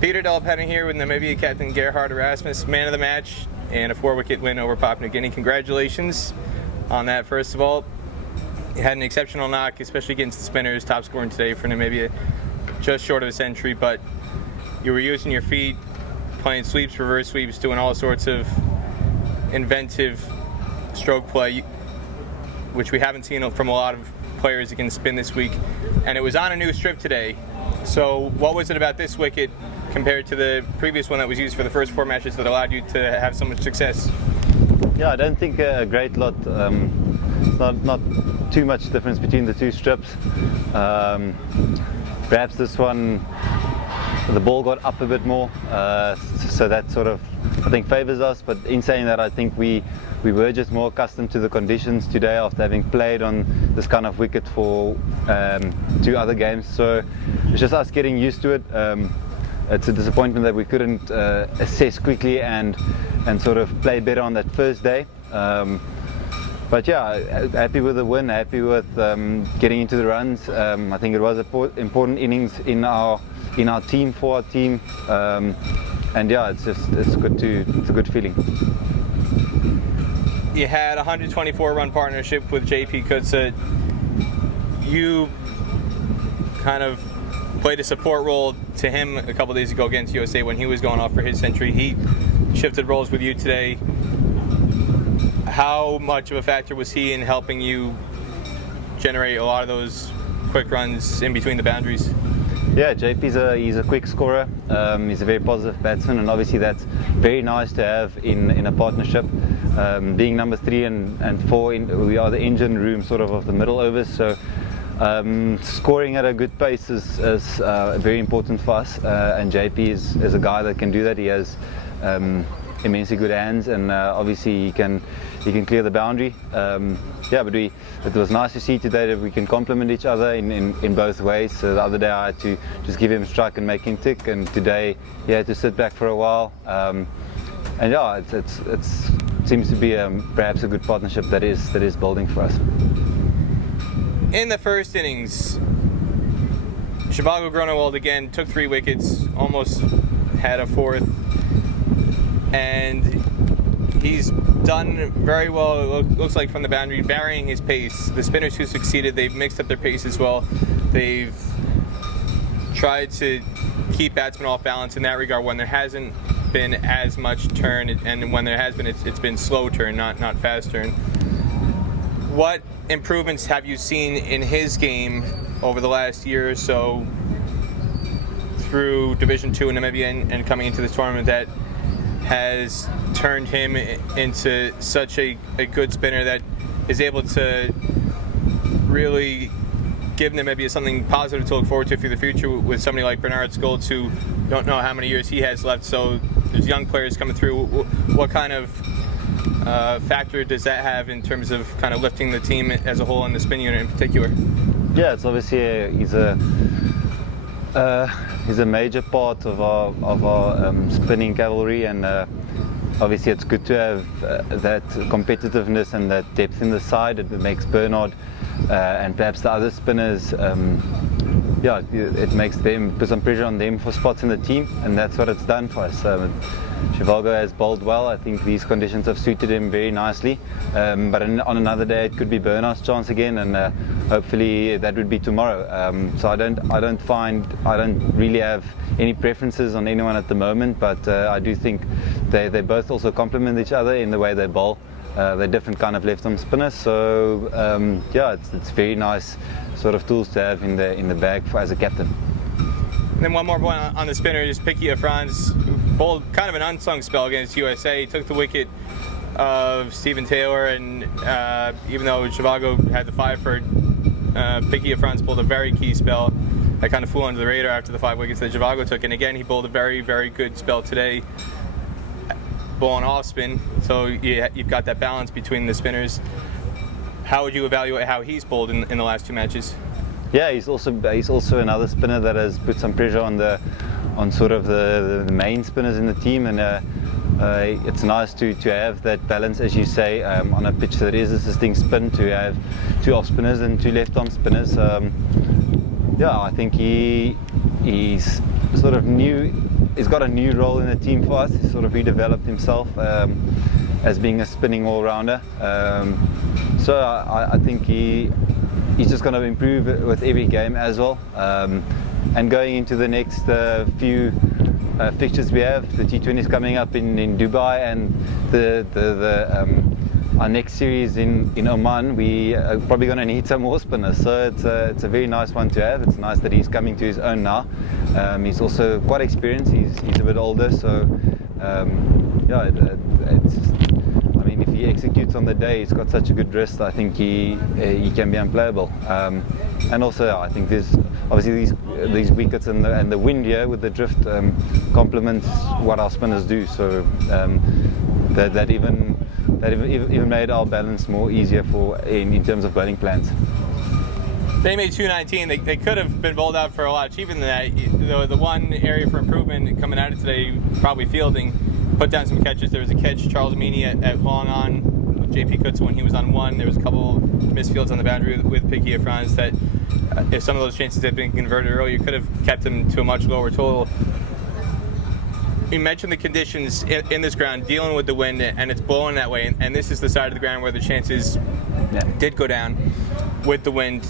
Peter Delpenny here with Namibia captain Gerhard Erasmus, man of the match, and a 4-wicket win over Papua New Guinea. Congratulations on that, first of all. You had an exceptional knock, especially against the spinners, top scoring today for Namibia, just short of a century, but you were using your feet, playing sweeps, reverse sweeps, doing all sorts of inventive stroke play, which we haven't seen from a lot of players that can spin this week. And it was on a new strip today. So what was it about this wicket compared to the previous one that was used for the first 4 matches that allowed you to have so much success? Yeah, I don't think a great lot. It's not too much difference between the 2 strips. Perhaps this one, the ball got up a bit more, so that sort of, I think, favours us. But in saying that, I think we were just more accustomed to the conditions today after having played on this kind of wicket for 2 other games. So it's just us getting used to it. It's a disappointment that we couldn't assess quickly and sort of play better on that first day. But yeah, happy with the win, happy with getting into the runs. I think it was an important innings in our team, for our team. And yeah, it's a good feeling. You had a 124-run partnership with JP Kutsa. You kind of played a support role to him a couple days ago against USA when he was going off for his century. He shifted roles with you today. How much of a factor was he in helping you generate a lot of those quick runs in between the boundaries? Yeah, JP's he's a quick scorer. He's a very positive batsman, and obviously that's very nice to have in a partnership. Being number 3 and 4, we are the engine room sort of the middle overs. So scoring at a good pace is very important for us. And JP is a guy that can do that. He has immensely good hands, and obviously he can clear the boundary. Yeah, but it was nice to see today that we can complement each other in both ways. So the other day I had to just give him a strike and make him tick, and today he had to sit back for a while. And yeah, it seems to be perhaps a good partnership that is building for us. In the first innings, Pickie Groenewald again took 3 wickets, almost had a 4th, and he's done very well, it looks like, from the boundary, varying his pace. The spinners who succeeded, they've mixed up their pace as well. They've tried to keep batsmen off balance in that regard when there hasn't been as much turn, and when there has been, it's been slow turn, not fast turn. What improvements have you seen in his game over the last year or so through Division 2 in Namibia and coming into this tournament that has turned him into such a good spinner that is able to really give Namibia something positive to look forward to through the future with somebody like Bernard Schultz, who don't know how many years he has left, so there's young players coming through. What kind of factor does that have in terms of kind of lifting the team as a whole and the spin unit in particular? Yeah, it's obviously he's a major part of our spinning cavalry, and obviously it's good to have that competitiveness and that depth in the side. It makes Bernard and perhaps the other spinners, yeah, it makes them put some pressure on them for spots in the team, and that's what it's done for us. Pickie has bowled well. I think these conditions have suited him very nicely, but on another day it could be Bernard's chance again, and hopefully that would be tomorrow. So I don't really have any preferences on anyone at the moment, but I do think they both also complement each other in the way they bowl. They're different kind of left-arm spinners, so yeah, it's very nice sort of tools to have in the bag as a captain. And then one more point on the spinner is Pickie Groenewald, who bowled kind of an unsung spell against USA. He took the wicket of Stephen Taylor, and even though Pickie had the 5 for Pickie Groenewald bowled a very key spell that kind of flew under the radar after the 5 wickets that Pickie took. And again, he bowled a very, very good spell today, bowling off spin. So you've got that balance between the spinners. How would you evaluate how he's bowled in the last 2 matches? Yeah, he's also another spinner that has put some pressure on sort of the main spinners in the team, and it's nice to have that balance, as you say, on a pitch that is assisting spin, to have 2 off spinners and 2 left arm spinners. Yeah, I think he's sort of new he's got a new role in the team for us. He's sort of redeveloped himself as being a spinning all-rounder. So I think he's just going to improve with every game as well. And going into the next few fixtures we have, the T20 is coming up in Dubai, and our next series in Oman, we are probably going to need some more spinners. So it's a very nice one to have. It's nice that he's coming to his own now. He's also quite experienced. He's a bit older, so yeah, I mean, if he executes on the day, he's got such a good wrist. I think he can be unplayable. And also, I think there's obviously these wickets and the wind here with the drift complements what our spinners do. So that even made our balance more easier in terms of bowling plans. They made 219. They could have been bowled out for a lot cheaper than that. The one area for improvement coming out of today, probably fielding, put down some catches. There was a catch, Charles Meany at long on with JP Coetzee when he was on one. There was a couple missed fields on the boundary with Pickie Groenewald that, if some of those chances had been converted earlier, could have kept them to a much lower total. You mentioned the conditions in this ground, dealing with the wind, and it's blowing that way, and this is the side of the ground where the chances did go down with the wind.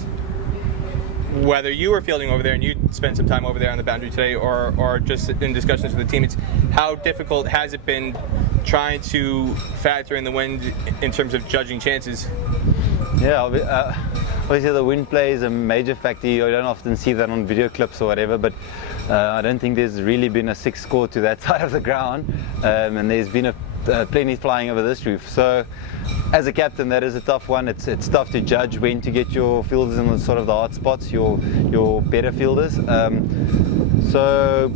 Whether you were fielding over there and you spent some time over there on the boundary today, or just in discussions with the teammates, how difficult has it been trying to factor in the wind in terms of judging chances? Yeah, obviously the wind plays a major factor. You don't often see that on video clips or whatever, but I don't think there's really been a 6 score to that side of the ground, and there's been plenty flying over this roof. So as a captain, that is a tough one. It's tough to judge when to get your fielders in the sort of the hard spots, your better fielders. So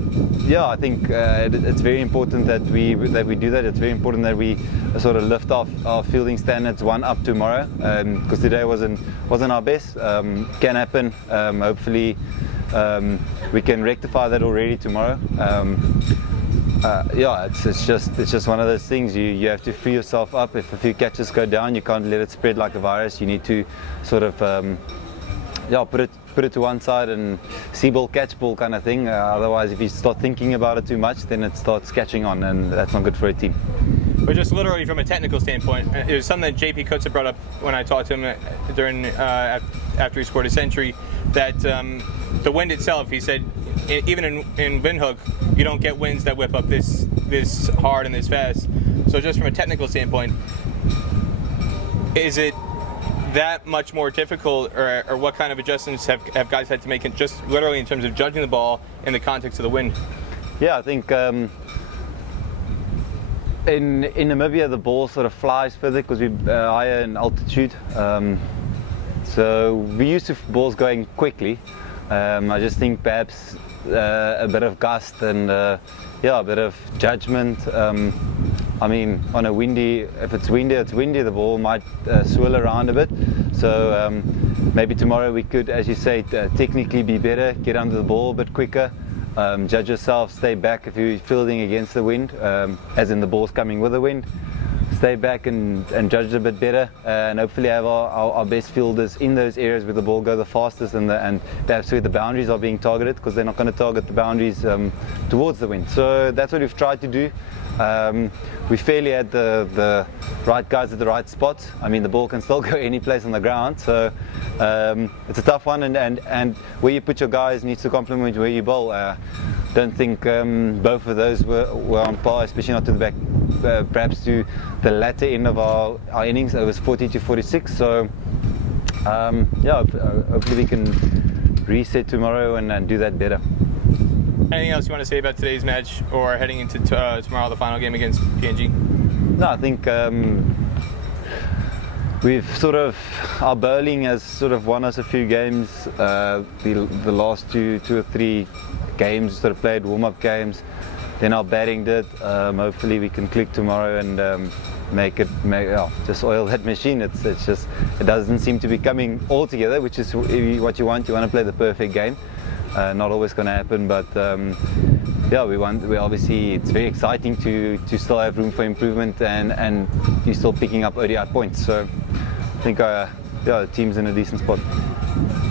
yeah, I think it's very important that we do that. It's very important that we sort of lift off our fielding standards one up tomorrow, because today wasn't our best. Can happen. Hopefully we can rectify that already tomorrow. Yeah, it's just one of those things. You have to free yourself up. If a few catches go down, you can't let it spread like a virus. You need to sort of put it to one side and see ball, catch ball kind of thing. Otherwise, if you start thinking about it too much, then it starts catching on, and that's not good for a team. But just literally from a technical standpoint, it was something that JP Coetzee brought up when I talked to him during after he scored a century, that the wind itself, he said, even in windhoek, you don't get winds that whip up this hard and this fast. So just from a technical standpoint, is it that much more difficult, or what kind of adjustments have guys had to make, just literally in terms of judging the ball in the context of the wind? Yeah, I think in Namibia the ball sort of flies further because we're higher in altitude. So we're used to balls going quickly. I just think perhaps a bit of gust and a bit of judgment. I mean, on a windy, if it's windy, the ball might swirl around a bit. So maybe tomorrow we could, as you say, technically be better, get under the ball a bit quicker, judge yourself, stay back if you're fielding against the wind, as in the ball's coming with the wind. Stay back and judge it a bit better, and hopefully have our best fielders in those areas where the ball go the fastest, and perhaps where the boundaries are being targeted, because they're not going to target the boundaries towards the wind. So that's what we've tried to do. We fairly had the right guys at the right spots. I mean, the ball can still go any place on the ground, so it's a tough one, and where you put your guys needs to complement where you bowl. Don't think both of those were on par, especially not to the back. Perhaps to the latter end of our innings, it was 40 to 46. So hopefully we can reset tomorrow and do that better. Anything else you want to say about today's match, or heading into tomorrow, the final game against PNG? No, I think we've our bowling has sort of won us a few games. The last two or three games, sort of played warm-up games. Then our batting did. Hopefully we can click tomorrow and just oil that machine. It doesn't seem to be coming all together, which is what you want. You want to play the perfect game. Not always going to happen, but we obviously, it's very exciting to still have room for improvement, and you're still picking up ODI points. So I think the team's in a decent spot.